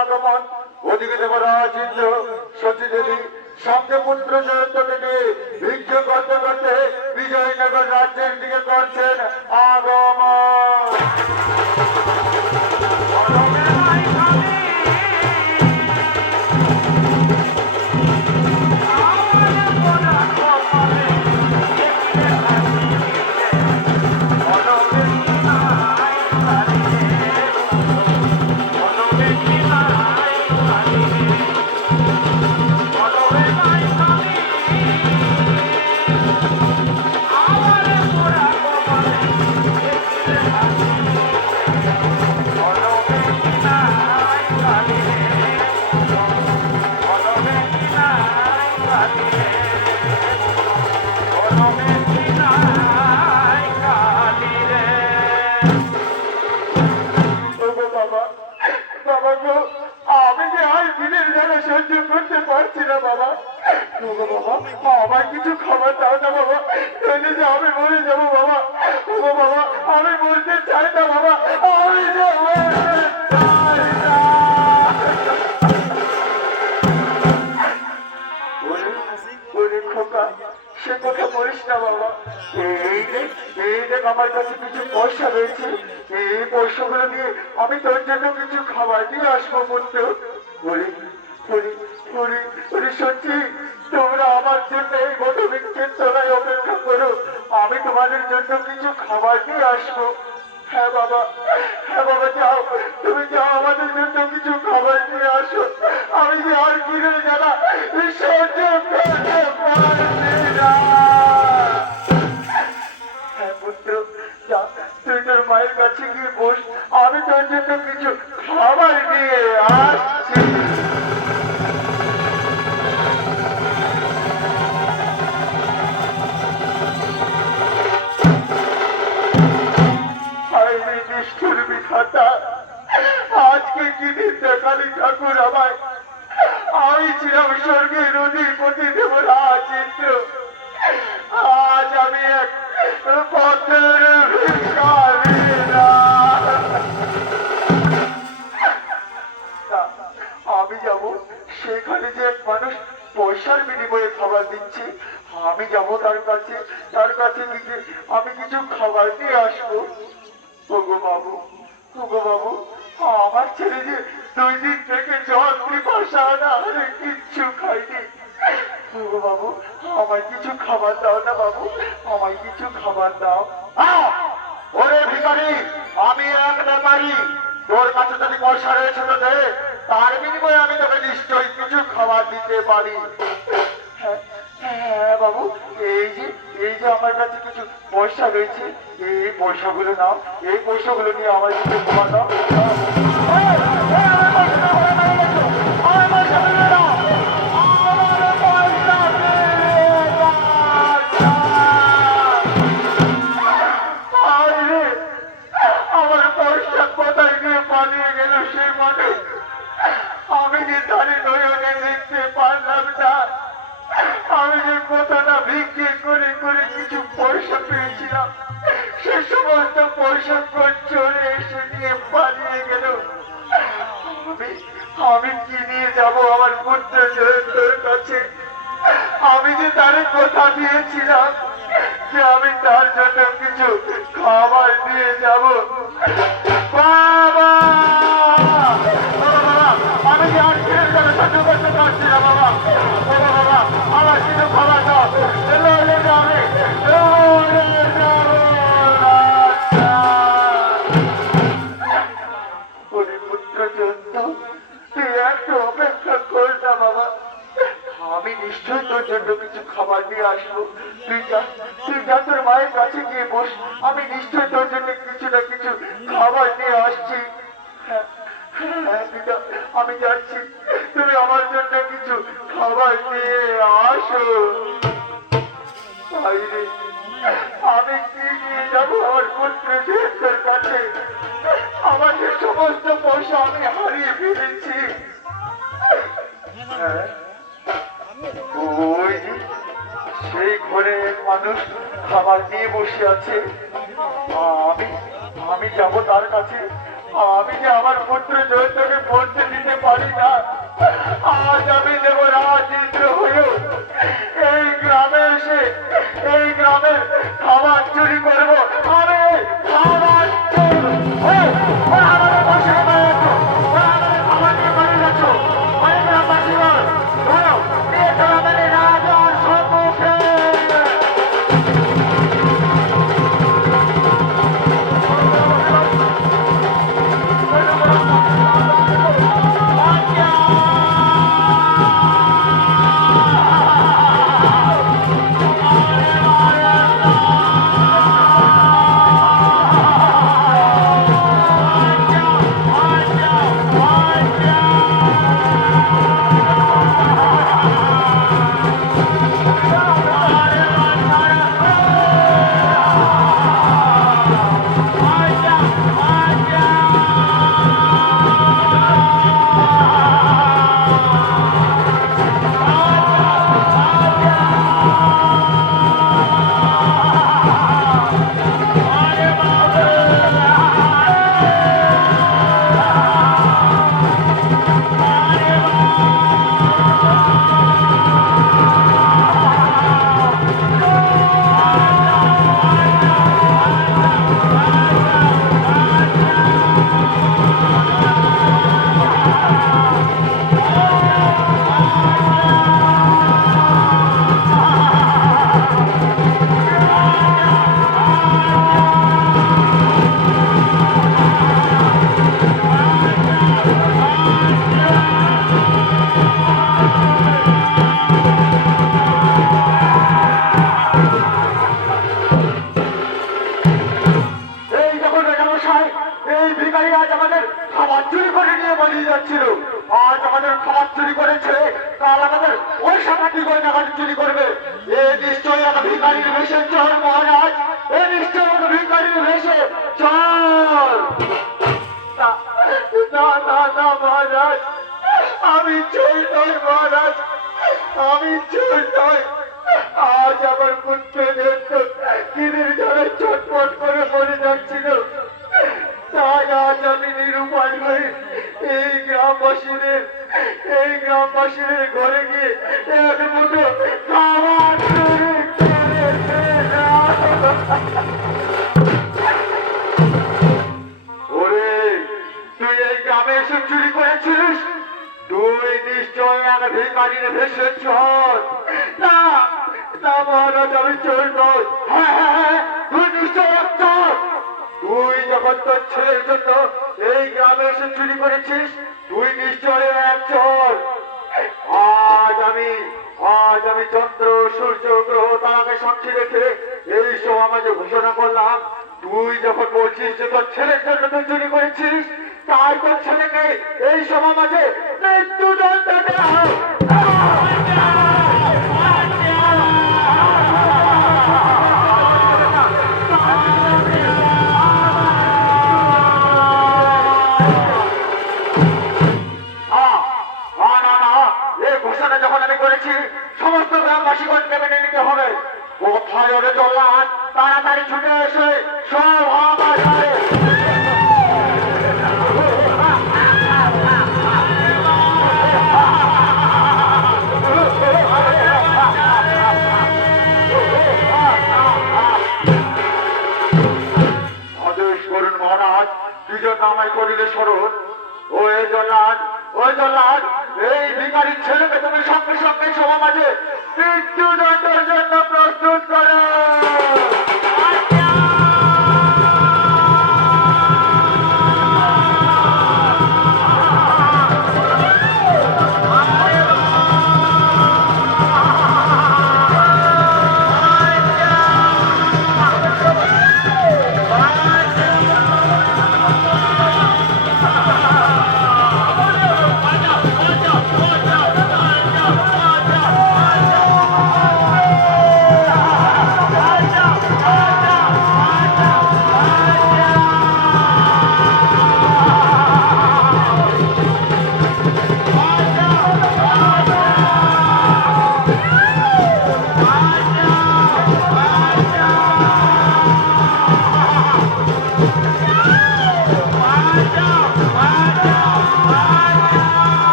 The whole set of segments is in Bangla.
আগমন। ওদিকে দেবরাজ ইন্দ্র সতী দেবী সঙ্গে পুত্র জয়ন্তকে নিয়ে ভিক্ষে করতে করতে বিজয়নগর রাজ্যের দিকে করছেন আগমন। আমার কিছু খাবার দাও না বাবা, নইলে যে আমি মরে যাবো বাবা। ও বাবা, আমি মরতে চাই না বাবা, আমি যে খোকা, সে কথা বলিস না বাবা। এই দেখ আমার কাছে কিছু পয়সা রয়েছে, এই পয়সাগুলো দিয়ে আমি তোর জন্য কিছু খাবার দিয়ে আসবো পুত্র। সত্যি তোমরা আমার জন্য এই বটবৃক্ষের তলায় অপেক্ষা করো, আমি তোমাদের জন্য কিছু খাবার দিয়ে আসবো। হ্যাঁ বাবা যাও, তুমি যাও, আমাদের জন্য কিছু খাবার দিয়ে আসো। আমি যে আর কিনে জানা সহ্য করতে পারছি না। হ্যাঁ পুত্র, যা তুই তোর মায়ের কাছে গিয়ে বস, আমি তোর জন্য কিছু খাবার নিয়ে আসছি। আজকে কি দিন দেখালি ঠাকুর আমায়, আমি ছিলাম স্বর্গের অধিপতি দেবরাজ ইন্দ্র, আজ আমি এক পথের ভিখারি। আমি যাব সেখানে যে এক মানুষ পয়সার বিনিময়ে খাবার দিচ্ছে, আমি যাব তার কাছে গিয়ে আমি কিছু খাবার নিয়ে আসবো। ওগো বাবু, আমার ছেলে যে 2 দিন থেকে জল পিপাসা না হলে কিচ্ছু খাইনি। ওগো বাবু, আমায় কিছু খাবার দাও না বাবু, আমায় কিছু খাবার দাও। ওরে ভিখারি, আমি এক ব্যাপারী, তোর কাছে যদি পয়সা রয়েছে তো দে, তার বিনিময়ে আমি তোকে নিশ্চয়ই কিছু খাবার দিতে পারি। হ্যাঁ বাবু, এই যে আমার কাছে কিছু পয়সা রয়েছে, এই পয়সাগুলো নাও, এই পয়সাগুলো নিয়ে আমার কিছু খাবার দাও। আমার পয়সা কোথায় গিয়ে পালিয়ে গেল সেই মানুষ, আমি যে তারে নয়নে দেখতে পারলাম না। আমি যে কত না বিক্রি করে কিছু পয়সা পেয়েছিলাম, সে সমস্ত পয়সা চলে এসে নিয়ে পালিয়ে গেল। আমি কি নিয়ে যাব আমার পুত্র জয়ন্তর কাছে? আমি যে তারে কথা দিয়েছিলাম যে আমি তার জন্য কিছু খাবার দিয়ে যাব। বাবা, আমি যে আর ছেড়ে যাবে সহ্য করতে পারছি না বাবা। বাবা, আমার কিছু খাবার দাও, অপেক্ষা কর না বাবা, আমি নিশ্চয়ই তোর জন্য কিছু খাবার দিয়ে আসবো। তুই যা তোর মায়ের কাছে গিয়ে বস, আমি নিশ্চয়ই তোর জন্য কিছু না কিছু খাবার নিয়ে আসছি। আমি যাচ্ছি, তুমি আমার জন্য কিছু খাবার নিয়ে আসো। আমি কি নিয়ে যাবো আমার পুত্র জয়ন্তের কাছে? আমার যে সমস্ত পয়সা আমি হারিয়ে ফেলেছি। ওই সেই ঘরে মানুষ খাবার নিয়ে বসে আছে, আমি যাব তার কাছে? আমি যে আমার পুত্র জয়ন্তকে পড়তে দিতে পারি না। আজ আমি দেবরাজ ইন্দ্র হয়েও এই গ্রামে এসে এই গ্রামের খাবার চুরি করবো। আমি খাবার চোর। আমাদের বসে আমাদের খাবার নিয়ে বাড়ি যাচ্ছ গ্রামবাসীগণ, বলো নিয়ে চলো আমাদের রাজার সম্মুখে। আমি চোর নই মহারাজ, আমি চোর নই। আজ আমার পুত্রের দিনের জ্বালায় চটপট করে মরে যাচ্ছিল, তাই আজ আমি নিরুপায় হয়ে এই গ্রামবাসীদের ঘরে গিয়ে এক মুঠো খাবার চুরি ওরে, তুই এই গ্রামে এসে চুরি করেছিস? তুই নিশ্চয় এক ভিখারির ভেসে চোর। না না মহারাজ, আমি চোর নই। হ্যাঁ হ্যাঁ হ্যাঁ, তুই নিশ্চয় এক চোর। তুই যখন তোর ছেলের জন্য এই গ্রামে এসে চুরি করেছিস, তুই নিশ্চয় এক চোর। আজ আমি চন্দ্র সূর্য গ্রহ তারাকে সাক্ষী রেখে এই সমাজে ঘোষণা করলাম, তুই যখন বলছিস যে তোর ছেলের জন্য তুই চুরি করেছিস, তাই তোর ছেলেকে এই সমাজে মৃত্যুদণ্ড দেওয়া হোক। যখন আমি করেছি, সমস্ত গ্রামবাসীগণকে মেনে নিতে হবে। কোথায় ওরে জল্লাদ, তাড়াতাড়ি ছুটে এসে সব বাজারে আদেশ করুন মহারাজ। দুজন নামাই করিলে স্মরণ। ওই জল্লাদ, এই ভিখারির ছেলেকে তুমি সঙ্গে সঙ্গে সমাজে মৃত্যুদণ্ডের জন্য প্রস্তুত করো।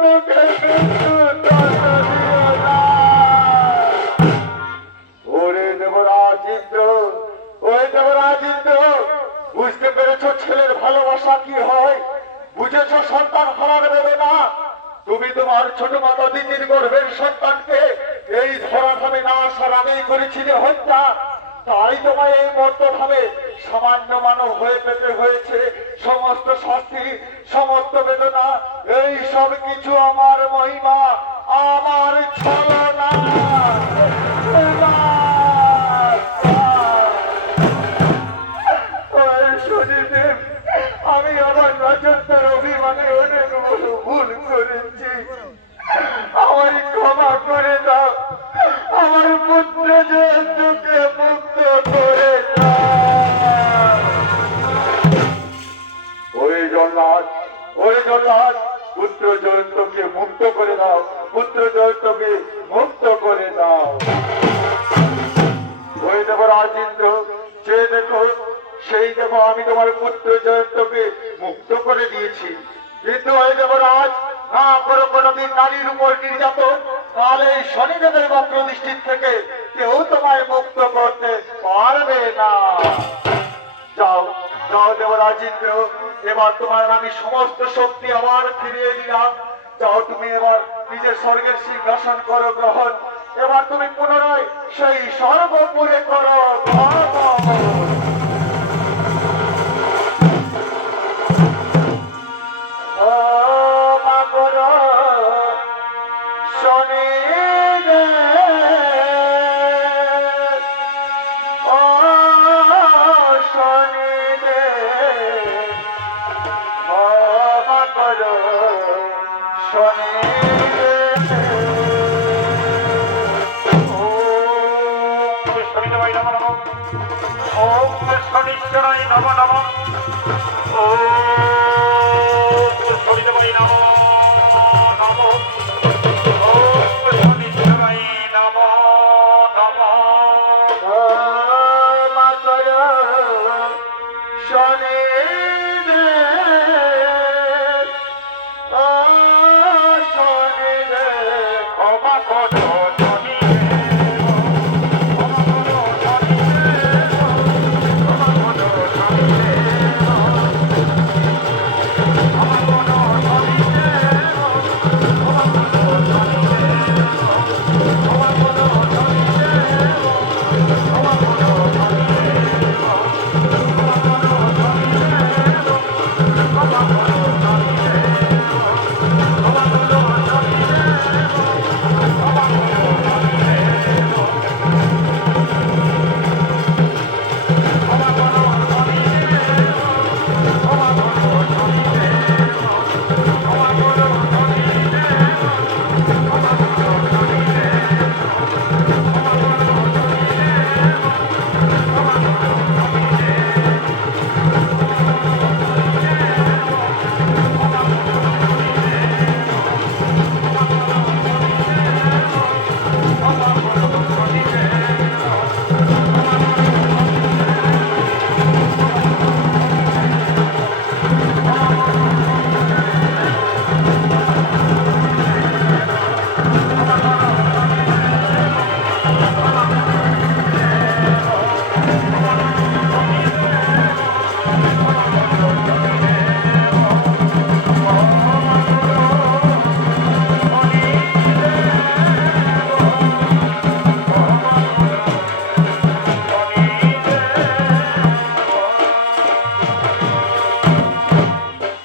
তোকে কিন্তু দণ্ড দিও না। ওরে দেবরাজ ইন্দ্র, ওই দেবরাজ ইন্দ্র, বুঝতে পেরেছো ছেলের ভালোবাসা কি হয়? বুঝেছো সন্তান হারার বেদনা? তুমি তোমার ছোট মাতা দিদির গর্ভের সন্তানকে এই ধরাধামে না আসার আগেই করেছিলে হত্যা। তাই তোমায় এই মর্তভাবে সামান্য মানব হয়ে পেতে হয়েছে সমস্ত শাস্তি, সমস্ত বেদনা। এই সব কিছু আমার মহিমা, আমার ছলনা। শনিদেব, আমি আমার রাজত্বের অভিমানে অনেক বড় ভুল করেছি, আমায় ক্ষমা করে দাও। আমার পুত্র জয়ন্তকে মুক্ত করে দাও। ওই জল্লাদ, ওই জল্লাদ, পুত্র জয়ন্তকে মুক্ত করে দাও, পুত্র জয়ন্তকে মুক্ত করে দাও। ওই দেবরাজ ইন্দ্র, যে দেখো, সেই দেখো আমি তোমার পুত্র জয়ন্তকে মুক্ত করে দিয়েছি। কিন্তু ওই দেবরাজ, না করো কোনোদিন নারীর উপর নির্যাতন, তাহলে এই শনিদেবের বক্র দৃষ্টির থেকে কেউ তোমায় মুক্ত করতে পারবে না। যাও যাও দেবরাজ ইন্দ্র, এবার তোমার আমি সমস্ত শক্তি আবার ফিরিয়ে দিলাম। যাও তুমি এবার নিজের স্বর্গের সিংহাসন করো গ্রহণ। এবার তুমি পুনরায় সেই স্বর্গপুরে করো ভ্রমণ। শনিশ্বরায় নমঃ নমঃ। ওম শনিদেবায় নমঃ নমঃ। ওম শনিশ্বরায় নমঃ নমঃ। ক্ষমা করো শনিদেব, ও শনিদেব, ক্ষমা করো।